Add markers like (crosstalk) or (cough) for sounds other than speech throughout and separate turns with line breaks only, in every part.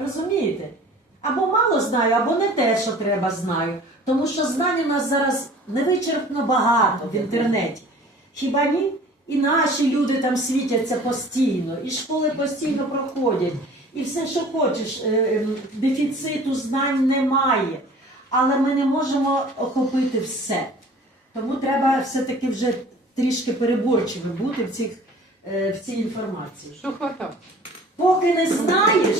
Розумієте? Або мало знаю, або не те, що треба знаю. Тому що знань у нас зараз невичерпно багато в інтернеті. Хіба ні? І наші люди там світяться постійно, і школи постійно проходять, і все, що хочеш, е, ем, дефіциту знань немає. Але ми не можемо охопити все. Тому треба все-таки вже трішки переборчими бути в, цих, е, в цій інформації.
Що хватав?
Поки не знаєш,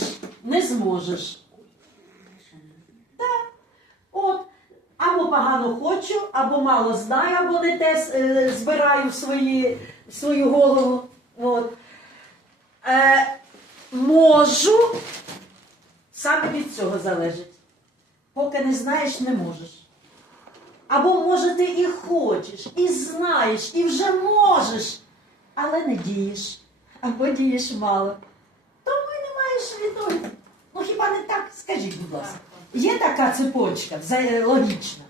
не зможеш. Так. От. Або погано хочу, або мало знаю, або не те е, збираю свої, свою голову. От. Е, можу, саме від цього залежить. Поки не знаєш, не можеш. Або може ти і хочеш, і знаєш, і вже можеш, але не дієш, або дієш мало. Тому і не маєш відповіді. Ну хіба не так? Скажіть, будь ласка. Є така цепочка, логічна.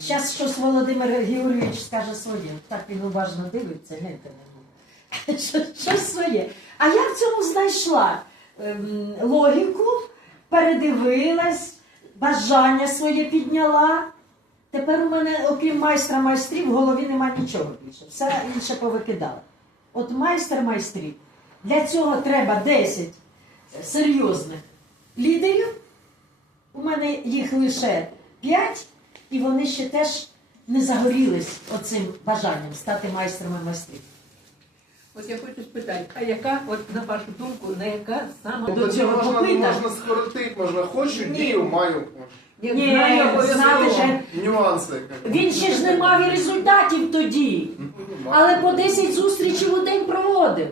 Зараз щось Володимир Георгійович скаже своє. Так він уважно дивиться, на нього. (laughs) Щось своє. А я в цьому знайшла ем, логіку, передивилась, бажання своє підняла. Тепер у мене, окрім майстра майстрів, в голові нема нічого більше. Все інше повикидала. От майстер майстрів. Для цього треба 10 серйозних лідерів. У мене їх лише 5, і вони ще теж не загорілись оцим бажанням стати майстрами майстрів.
От я хочу спитати, а яка, от на вашу думку, на яка саме
Тобто
До цього
можна,
попита.
можна скоротити, можна хочу,
Ні.
дію, маю.
Ні,
знаю
знати
обов'язково.
Нюанси.
Він ще ж не мав і результатів тоді. Але по 10 зустрічей у день проводив.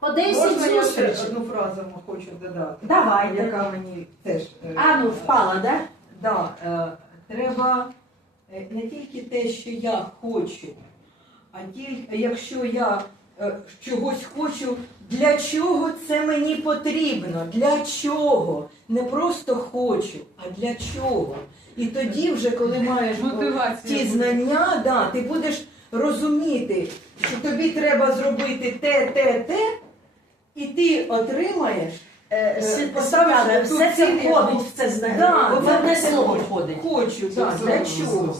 По 10
Можна я ще
зустрічей.
одну фразу хочу додати,
Давайте.
яка мені теж е,
А ну впала, да?
да, е, треба е, не тільки те, що я хочу, а тільки якщо я е, чогось хочу, для чого це мені потрібно? Для чого? Не просто хочу, а для чого? І тоді, вже коли маєш
Мотивація
ті
буде.
знання, да, ти будеш розуміти, що тобі треба зробити те, те, те, і ти отримаєш.
Е, Світлана,
тут
все це входить в це знання.
Да,
одне слово
хочу.
входить.
Хочу, так?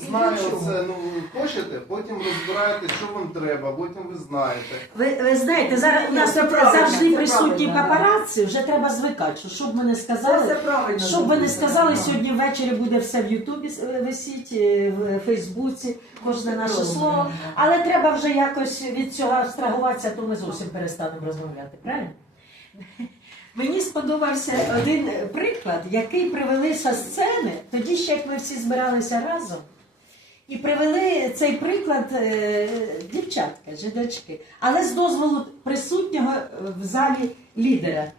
Знаю, це ну хочете, потім розбираєте, що вам треба, потім ви знаєте.
Ви, ви знаєте, зараз у нас
Це правильно,
завжди
це
присутні
правильно.
папараці, вже треба звикати, що щоб ми не
Це
сказали.
правильно.
Щоб ви не сказали, сьогодні ввечері буде все в Ютубі е, висіть, е, в Фейсбуці, кожне наше слово. Але треба вже якось від цього абстрагуватися, то ми зовсім перестанемо розмовляти. Правильно? Мені сподобався один приклад, який привели со сцени, тоді ще як ми всі збиралися разом. І привели цей приклад е, дівчатка, жидачки, але з дозволу присутнього е, в залі лідера.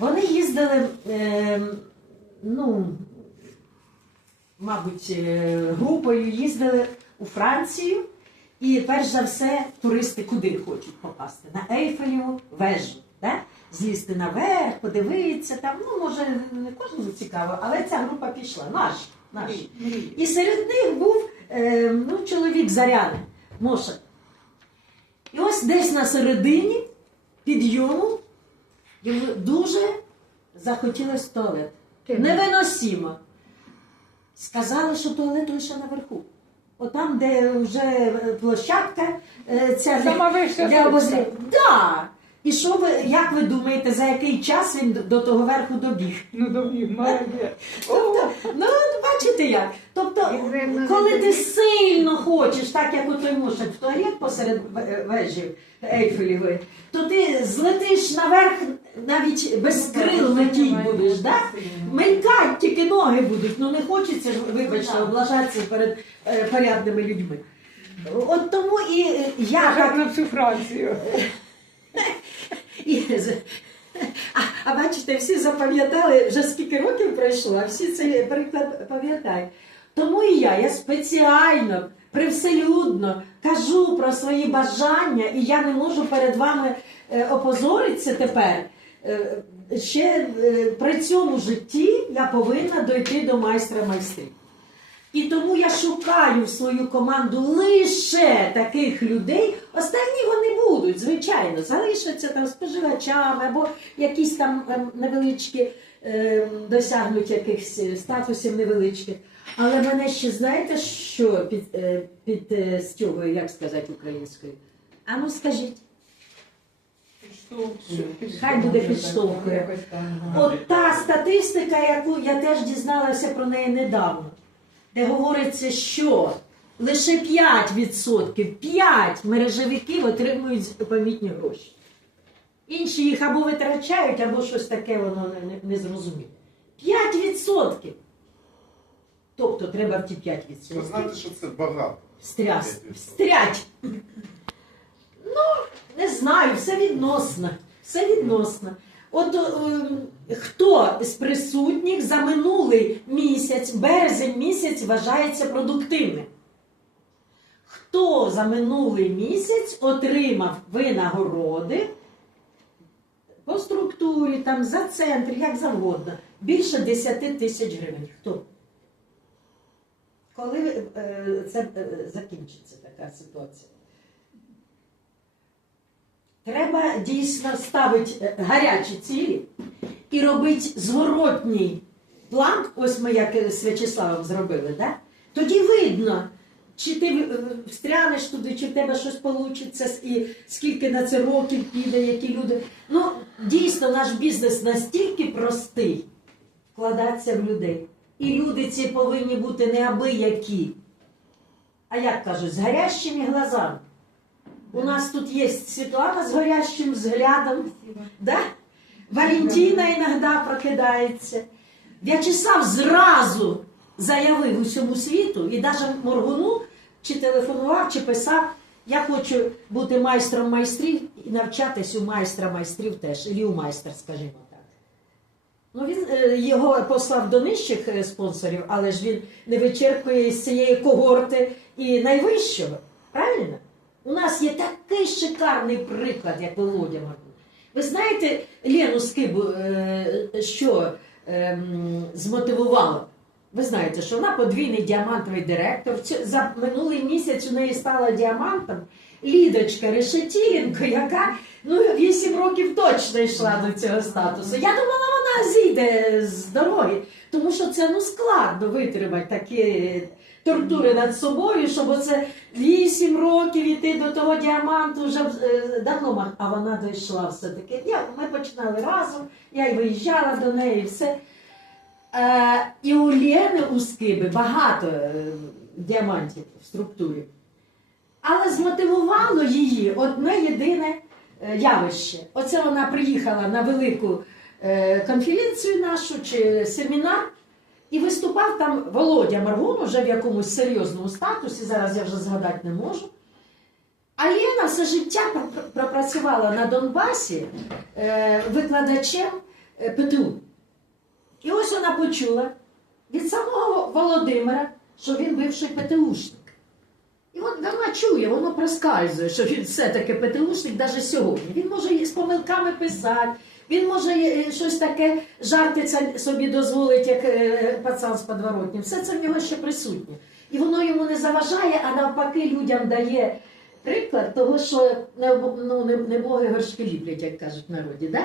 Вони їздили, е, ну, мабуть, групою їздили у Францію. І перш за все туристи куди хочуть попасти? На Ейфелеву вежу. Да? Злізти наверх, подивитися там. Ну, може, не кожному цікаво, але ця група пішла. Наш. наш. І серед них був е, ну, чоловік Заряни, Моша. І ось десь на середині підйому йому дуже захотілося в туалет. Невиносимо. Сказали, що туалет лише наверху. Отам, де вже е, площадка, е, ця для
точка.
обозрі- Да. І що ви, як ви думаєте, за який час він до- того верху добіг?
Ну, добрі, молодець. (laughs)
Тобто, ну от бачите як. Тобто, коли ти сильно хочеш, так як у той мушек в туалет посеред вежі Ейфелевої, то ти злетиш наверх, навіть без крил летіть будеш, да? Мелькать тільки ноги будуть, ну не хочеться вибачте, облажатися перед е, порядними людьми. От тому і е, я так
на всю Францію.
А, бачите, всі запам'ятали, вже скільки років пройшло, а всі приклад пам'ятають. Тому і я, я спеціально, привселюдно кажу про свої бажання, і я не можу перед вами е, опозоритися тепер. Е, ще е, при цьому житті я повинна дойти до майстра майстрів. І тому я шукаю в свою команду лише таких людей. Останні вони будуть, звичайно, залишаться там споживачами або якісь там ем, невеличкі ем, досягнуть якихось е, статусів невеличких. Але мене ще знаєте, що під, е, під е, стягує, як сказати українською? А ну скажіть. Хай буде підштовхує. От та статистика, яку я теж дізналася про неї недавно, де говориться, що лише 5%, 5 мережевиків отримують помітні гроші. Інші їх або витрачають, або щось таке воно не, зрозуміло. 5%. Тобто треба в ті 5%.
Ви знаєте, що це багато.
Встряс, встрять. Ну, не знаю, все відносно. Все відносно. От е, хто з присутніх за минулий місяць, березень місяць вважається продуктивним? Хто за минулий місяць отримав винагороди по структурі, там, за центр, як завгодно, більше 10 тисяч гривень? Хто? Коли е, це е, закінчиться така ситуація? Треба дійсно ставити е, гарячі цілі і робити зворотній план, ось ми як е, з В'ячеславом зробили, да? тоді видно, чи ти е, встрянеш туди, чи в тебе щось вийде, і скільки на це років піде, які люди. Ну, дійсно, наш бізнес настільки простий вкладатися в людей. І люди ці повинні бути неабиякі. А як кажуть, з гарящими глазами. У нас тут є Світлана з горящим взглядом. Да? Валентина іноді прокидається. В'ячеслав зразу заявив усьому світу і навіть Моргуну чи телефонував, чи писав. Я хочу бути майстром майстрів і навчатись у майстра майстрів теж, і у майстер, скажімо так. Ну, він е, його послав до нижчих е, спонсорів, але ж він не вичерпує з цієї когорти і найвищого. Правильно? У нас є такий шикарний приклад, як Володя Маркун. Ви знаєте, Лену Скибу, е, що ем, змотивувало? Ви знаєте, що вона подвійний діамантовий директор. За минулий місяць у неї стала діамантом Лідочка Решетіленко, яка ну, 8 років точно йшла до цього статусу. Я думала, вона зійде з дороги, тому що це ну, складно витримати такі тортури над собою, щоб оце 8 років іти до того діаманту вже е, давно, а вона дійшла все-таки. Я, ми починали разом, я й виїжджала до неї, все. Е, і у Лєни у Скиби багато е, діамантів в структурі. Але змотивувало її одне єдине е, явище. Оце вона приїхала на велику е, конференцію нашу чи семінар, і виступав там Володя Маргун, уже в якомусь серйозному статусі, зараз я вже згадати не можу. А Лена все життя пропрацювала на Донбасі е, викладачем е, ПТУ. І ось вона почула від самого Володимира, що він бивший ПТУшник. І от вона чує, воно проскальзує, що він все-таки ПТУшник навіть сьогодні. Він може з помилками писати, він може е, щось таке жарти собі дозволить, як е, пацан з подворотні. Все це в нього ще присутнє. І воно йому не заважає, а навпаки людям дає приклад того, що не, ну, не боги горшки ліплять, як кажуть в народі. Да?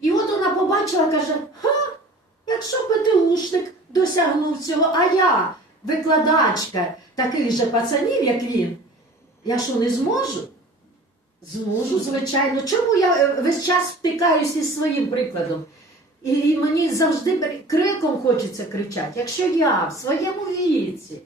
І от вона побачила, каже: ха, якщо ПТУшник досягнув цього, а я, викладачка таких же пацанів, як він, я що не зможу? Зможу, звичайно. Чому я е, весь час втикаюся із своїм прикладом? І, і мені завжди криком хочеться кричати. Якщо я в своєму віці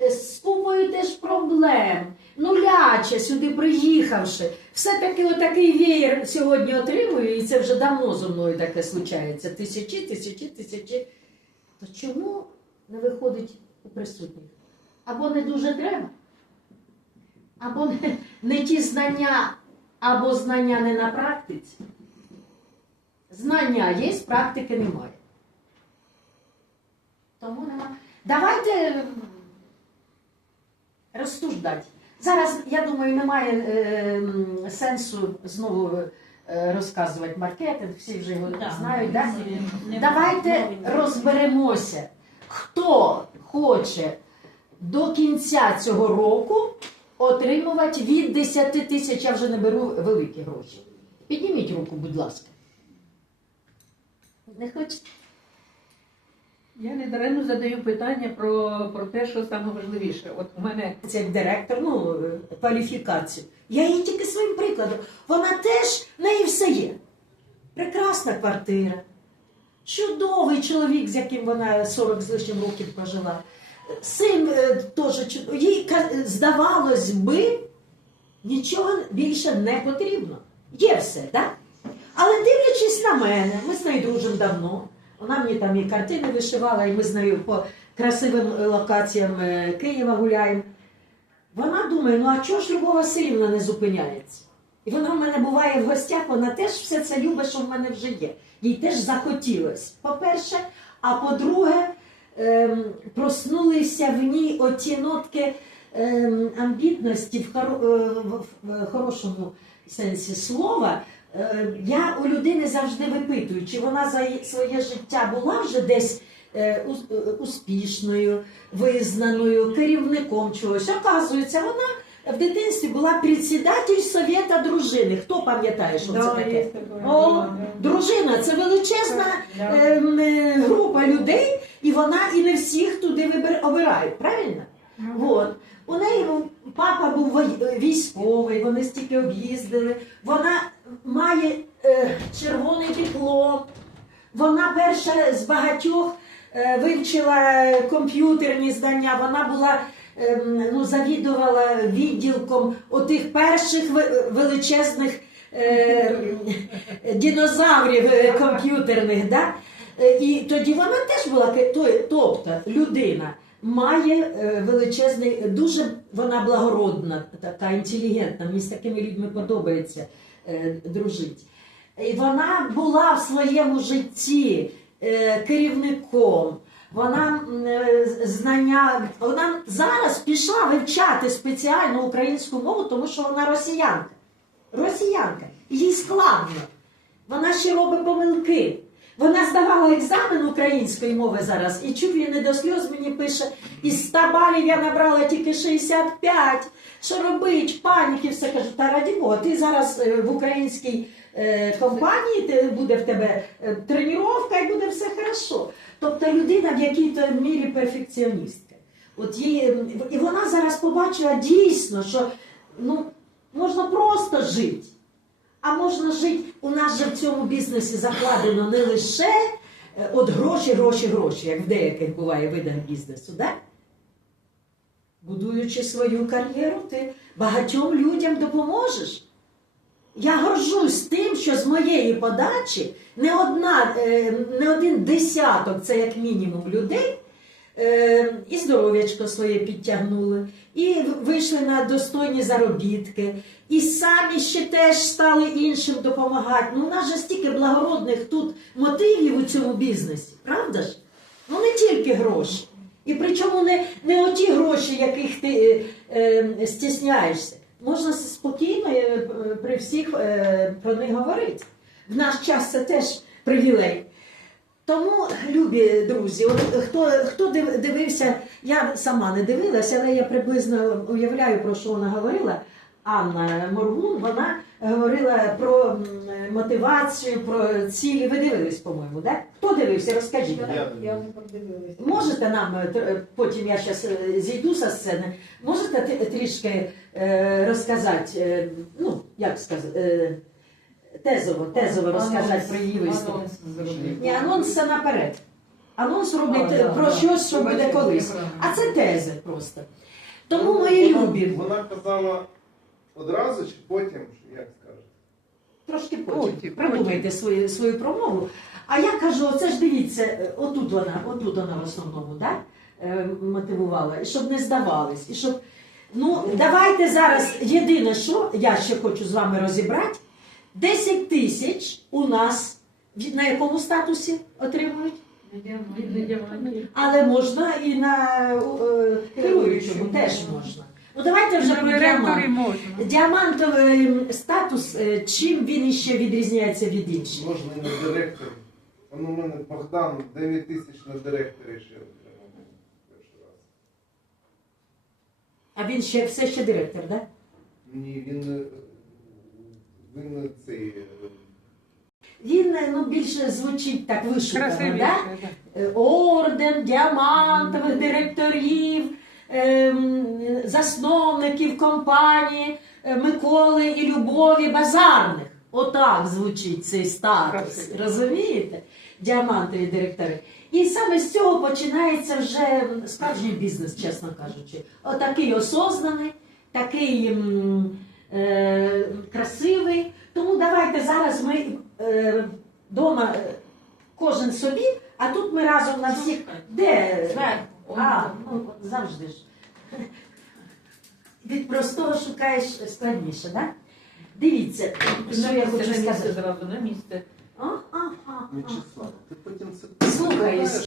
е, з купою теж проблем, нуляче сюди приїхавши, все-таки отакий веєр сьогодні отримую, і це вже давно зо мною таке случається. Тисячі, тисячі, тисячі. То чому не виходить у присутніх? Або не дуже треба, або не, не ті знання, або знання не на практиці. Знання є, практики немає. Тому нема. Давайте м, розсуждати. Зараз, я думаю, немає е, сенсу знову е, розказувати маркетинг, всі вже його знають. Да? Давайте розберемося, хто хоче до кінця цього року отримувати від 10 тисяч, я вже не беру великі гроші. Підніміть руку, будь ласка. Не хочете?
Я не даремно задаю питання про, про те, що саме важливіше. От у мене
Це як директор, ну, е, кваліфікацію. Я її тільки своїм прикладом. Вона теж, в неї все є. Прекрасна квартира, чудовий чоловік, з яким вона 40 з лишнім років прожила. Син е, теж. Їй здавалось би, нічого більше не потрібно. Є все, так? Але дивлячись на мене, ми з нею дружимо давно. Вона мені там і картини вишивала, і ми з нею по красивим е, локаціям е, Києва гуляємо. Вона думає, ну а чого ж Любов Васильівна не зупиняється? І вона в мене буває в гостях, вона теж все це любить, що в мене вже є. Їй теж захотілось. По-перше, а по-друге, ем, проснулися в ній оті нотки ем, амбітності в, хоро- е, в- в хорошому сенсі слова. Е, Я у людини завжди випитую, чи вона за своє життя була вже десь е, е, успішною, визнаною, керівником чогось. Оказується, вона в дитинстві була председатель совєта дружини. Хто пам'ятає, що це таке? О, дружина це величезна ем, е, група людей, і вона і не всіх туди вибир, обирають, правильно? От. У неї папа був військовий, вони стільки об'їздили. Вона має е, червоний диплом. Вона перша з багатьох е, вивчила комп'ютерні знання. Вона була ну, завідувала відділком отих перших величезних е, динозаврів е, комп'ютерних. Да? Е, І тоді вона теж була тобто людина. Має е, величезний, дуже вона благородна, така інтелігентна. Мені з такими людьми подобається дружити. І вона була в своєму житті керівником. Вона е, знання, вона зараз пішла вивчати спеціальну українську мову, тому що вона росіянка. Росіянка. Їй складно. Вона ще робить помилки. Вона здавала екзамен української мови зараз і чуть ли не до сльоз мені пише: із 100 балів я набрала тільки 65. Що робить? Паніки, все кажу, та раді Бога, ти зараз е, в українській компанії, ти, буде в тебе е, тренування і буде все хорошо. Тобто людина в якій-то мірі перфекціоністка. От е, і вона зараз побачила дійсно, що ну, можна просто жити. А можна жити, у нас же в цьому бізнесі закладено не лише е, от гроші, гроші, гроші, як в деяких буває видах бізнесу, да? Будуючи свою кар'єру, ти багатьом людям допоможеш. Я горжусь тим, що з моєї подачі не, одна, е, не один десяток, це як мінімум людей, е, і здоров'ячко своє підтягнули, і вийшли на достойні заробітки, і самі ще теж стали іншим допомагати. Ну, у нас же стільки благородних тут мотивів у цьому бізнесі, правда ж? Ну не тільки гроші. І причому не, не оті гроші, яких ти е, е, стісняєшся. Можна спокійно е, при всіх е, про них говорити. В наш час це теж привілей. Тому, любі друзі, от хто, хто дивився, я сама не дивилася, але я приблизно уявляю, про що вона говорила. Анна Моргун, вона говорила про мотивацію, про цілі. Ви дивились, по-моєму, так? Хто дивився? Розкажіть.
Я
Я не продивилася.
Можете нам, е, е, потім я зараз зійду зі сцени, можете трішки е, розказати, е, ну, як сказати, е, тезово, тезово розказати про її виступ.
Анонс.
Ні, анонс це наперед. Анонс роблять
А,
е, про
да.
щось, що буде колись. А це тези просто. Тому мої любі,
Вона казала одразу чи потім, як?
Трошки потім продумайте свою, свою промову. А я кажу, оце ж дивіться, е, отут вона, отут вона в основному, да? е, мотивувала, і щоб не здавались, і щоб. Ну, давайте зараз єдине, що я ще хочу з вами розібрати. 10 тисяч у нас на якому статусі отримують? Але можна і на е, керуючому теж можна. Ну давайте вже про діамант.
можна.
Діамантовий статус, е, чим він іще відрізняється від інших?
Можна і на директорі. Он у мене Богдан 9 тисяч на директорі ще отримав перший раз.
А він ще все ще директор, так? Да?
Ні, він, е, він цей. е,
Він е, ну, більше звучить так вишукано,
Красивіше,
да? Е, орден діамантових директорів, засновників компанії е, Миколи і Любові Базарних. Отак звучить цей статус. Розумієте? Діамантові директори. І саме з цього починається вже справжній бізнес, чесно кажучи. Отакий осознаний, такий м, е, красивий. Тому давайте зараз ми е, дома е, кожен собі, а тут ми разом на всіх. Де? А, ну завжди ж. Від простого шукаєш складніше, так? Да? Дивіться, що я хочу сказати.
зразу, на місце.
А, а, а, а.
Вячеслав, ти потім це
Слухаюсь.